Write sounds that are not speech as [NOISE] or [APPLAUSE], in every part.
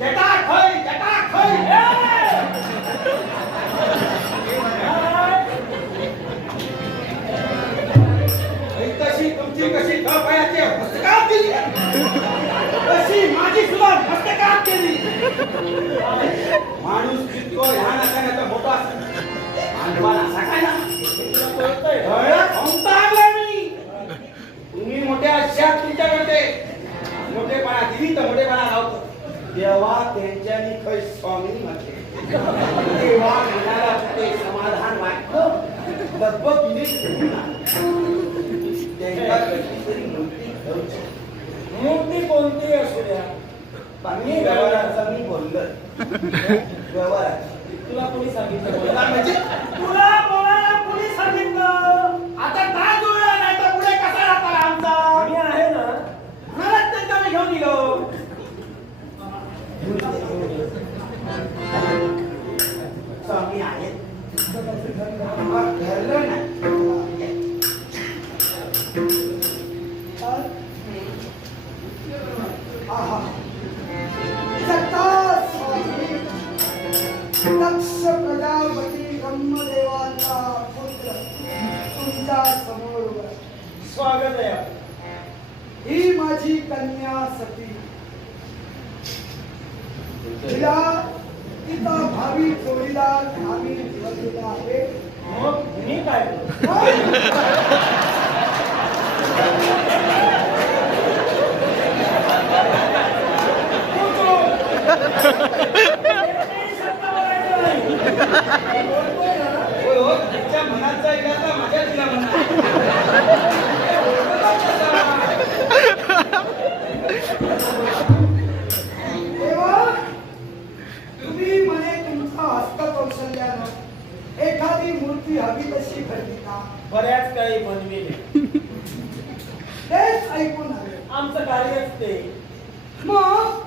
जटा खय जटा खय माणूस जितको ह्या नकाराचा मोठा असतो मानवाला असा ना मी. तुम्ही मोठे अशा तुमच्याकडे मोठेपणा दिली तर मोठेपणा लावतो. तेव्हा त्यांच्यानी खै स्वामी म्हटले. तेव्हा मनाला ते समाधान वाटतं. लगबगीने तुला कोणी सांगितलं बोलायला? म्हणजे तुला बोलायला कोणी सांगितलं आता काय जुळला नाही तर पुढे कसा राहता आमचा मी आहे ना म्हणालाच त्यांचा मी घेऊन गेलो स्वामी आहे मग नाही प्रजापती ब्रह्मदेवाचा पुत्र. तुमच्यासमोर. स्वागत आहे. ही माझी कन्या सती. तिला तिचा भावी जोडीदार आम्ही निवडलेला आहे. मग मी काय करू? काही शब्द बोलायचे नाही. बोलतोय ना? होय हो तुमच्या मनाचा इरादा माझ्या तिला म्हणा तेव्हा तुम्ही म्हणे तुमचा हस्तकौशल्यानं एखादी मूर्ती हवी तशी घडली का बऱ्याच काही बनविले तेच ऐकून आले आमचं कार्यच ते मग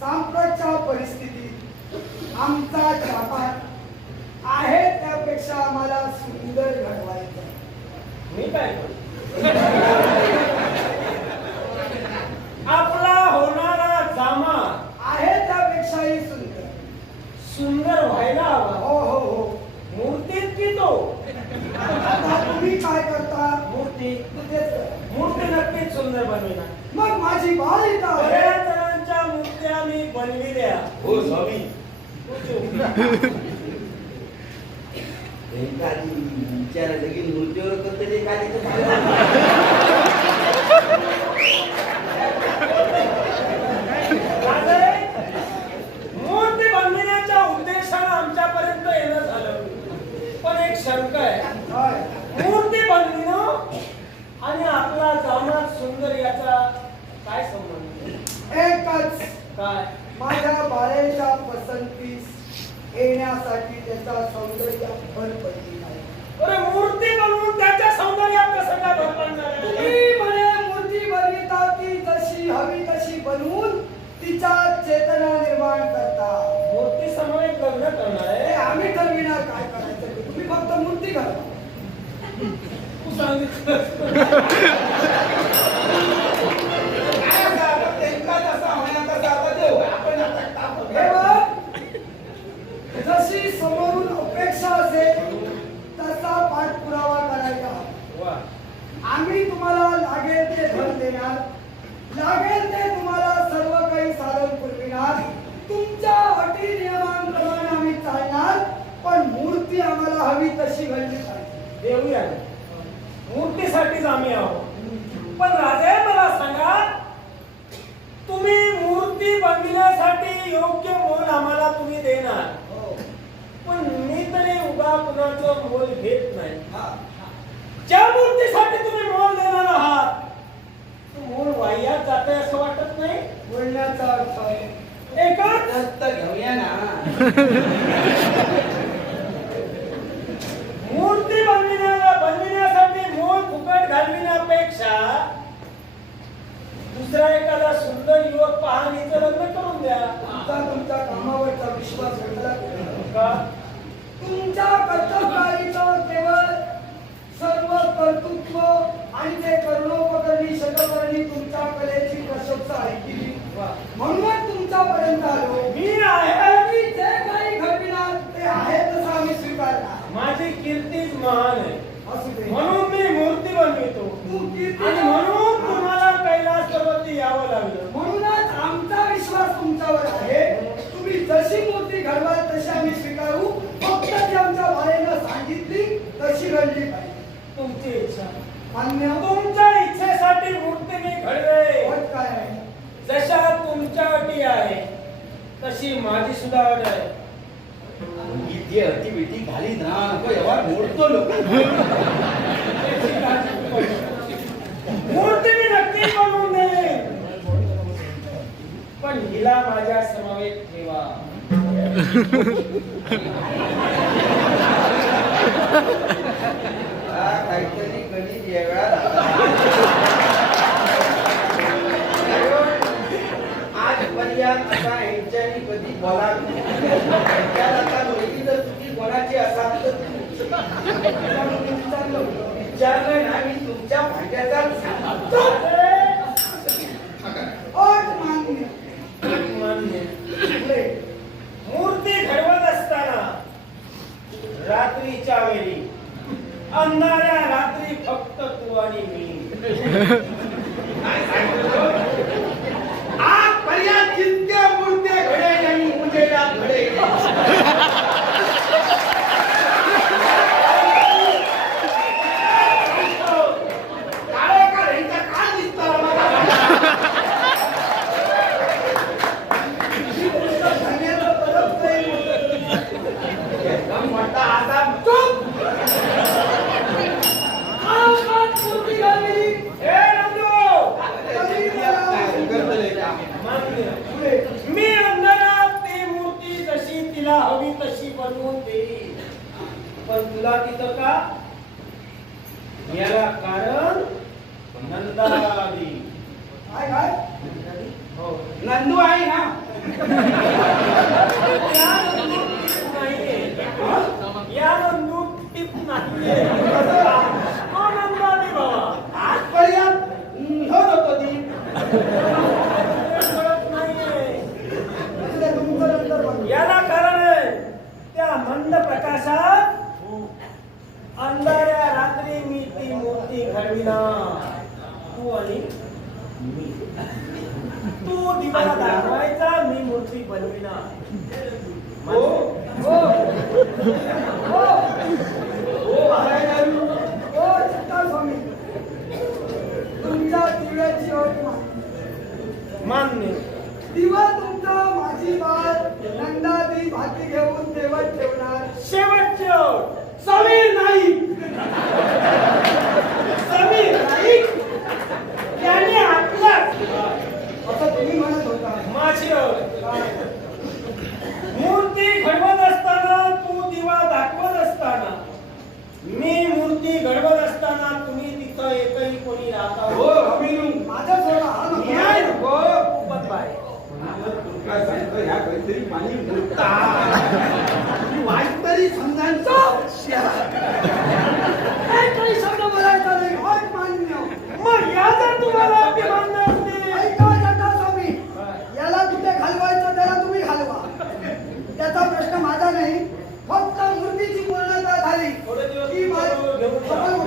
सांप्रतच्या परिस्थितीत आमचा व्यापार आहे त्यापेक्षा आम्हाला सुंदर घडवायचं. मी काय [LAUGHS] आपला होणारा जामा आहे त्यापेक्षाही सुंदर. सुंदर व्हायला हवा. हो हो हो. मूर्तीत की तो? आता तुम्ही काय करता? मूर्ती. मूर्ती नक्कीच सुंदर बनविणार. मग माझी बाळ इथं बऱ्याच जणांच्या मूर्त्या मी बनविल्या. हो स्वामी. [LAUGHS] तुझी. एखादी विचार लगीन मूर्तीवर कोणतरी मूर्ती बनविण्याच्या उद्देशानं आमच्यापर्यंत येणं झालं. पण एक शंका आहे. मूर्ती बनविणं आणि आपला जामात सुंदर याचा काय संबंध? एकच. काय? माझ्या बाळेच्या पसंतीस येण्यासाठी त्याचा सौंदर्य भर पडली. हवी तशी घडली देऊया. मूर्तीसाठीच आम्ही आहोत. पण राजे मला सांगा तुम्ही मूर्ती बनविण्यासाठी योग्य मोल आम्हाला तुम्ही देणार. हो. पण मी तरी उभा कुणाचं मोल घेत नाही. ज्या मूर्तीसाठी तुम्ही मोल देणार आहात मूल वाह्यात जात आहे असं वाटत नाही? बोलण्याचा अर्थ आहे. एकाच? घेऊया ना. [LAUGHS] तुमच्यापर्यंत आलो. मी आहे मी जे काही घडविणार ते आहे तसं आम्ही स्वीकारणार. माझी कीर्तीच महान आहे. असू दे. म्हणून मी मूर्ती बनवितो. तू कीर्ती आणि म्हणून तुम्हाला कैलास पर्वती यावं लागलं. म्हणूनच आमचा विश्वास तुमच्यावर आहे. तुम्ही जशी मूर्ती घडवाल तशी आम्ही स्वीकारू. फक्त ती आमच्या बाळेनं सांगितली तशी घडली पाहिजे. तुमची इच्छा. मान्य तुमच्या इच्छेसाठी मूर्ती मी घडवे अट काय आहे जशा तुमच्या अटी आहे तशी माझी सुद्धा अट आहे. इथे बिटी घाली ना नको एवढा मोडतो लोक. मूर्ती मी नक्की देईन पण हिला माझ्या समवेत ठेवा. काहीतरी गणित वेगळा आजपर्यंत असा यांच्यानी कधी बोला आता दोघी जर चुकी कोणाची असाल तर विचारलं ना मी तुमच्या भाग्याचा. मूर्ती घडवत असताना रात्रीच्या वेळी अंधाऱ्या रात्री फक्त तू आणि मी काय सांगितलं? आजपर्यंत जितक्या मूर्त्या घडे आणि उजेडा घडे काळे का यांचा काय दिसतं आम्हाला? धन्याचं परत काही एकदम मोठा आता चूप! आज आज मूर्ती घालली. हे नंदू कधी मला मान्य पुढे. मी अंधारात ती मूर्ती जशी तिला हवी तशी बनवून देईल पण तुला तिथं का याला कारण नंदादी काय काय हो नंदू आहे ना? या नंदू टीप नाहीये या नंदू टीप नाहीये तो नंदादी बाबा आजपर्यंत निघत होतो ती ते कळत नाहीये असू दे, तुमचं नंतर बघू. याला कारण आहे त्या मंद प्रकाशात अंधाऱ्या रात्री मी ती तू आणि मी तू दिवा दाखवायचा मी मूर्ती बनविना हो. हो महाराजांनी हो चित्ता स्वामी तुमच्या दिव्याची अट मान्य. मान्य दिवा तुमचा माझी बात नंदादी भाती घेऊन देवत ठेवणार शेवटची ओळ समीर नाही समीर नाईक याने आपला असं तुम्ही म्हणत होता माझी ओळ काय? मूर्ती घडवत असताना तू दिवा दाखवत असताना मी मूर्ती घडवत असताना तुम्ही तिथं एकही कोणी राहता हो अभिनू माझा सोडा हा नको. न्याय नको खूपच बाय काय सांगतो ह्या काहीतरी पाणी वाईट तरी काही शब्द बोलायचा नाही मान्य मग या जर तुम्हाला ऐका जटा स्वामी याला कुठे घालवायचं त्याला तुम्ही घालवा त्याचा प्रश्न माझा नाही फक्त मूर्तीची पूर्णता झाली की आपण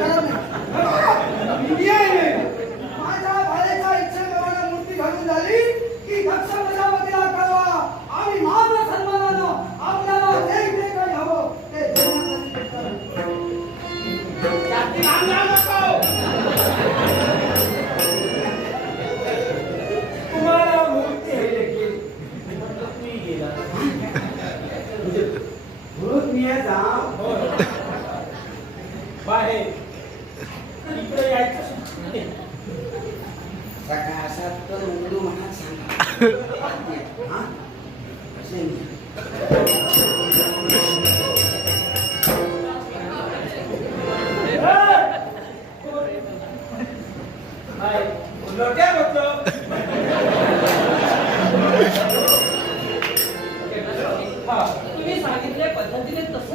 सांगा हा? असे नाही.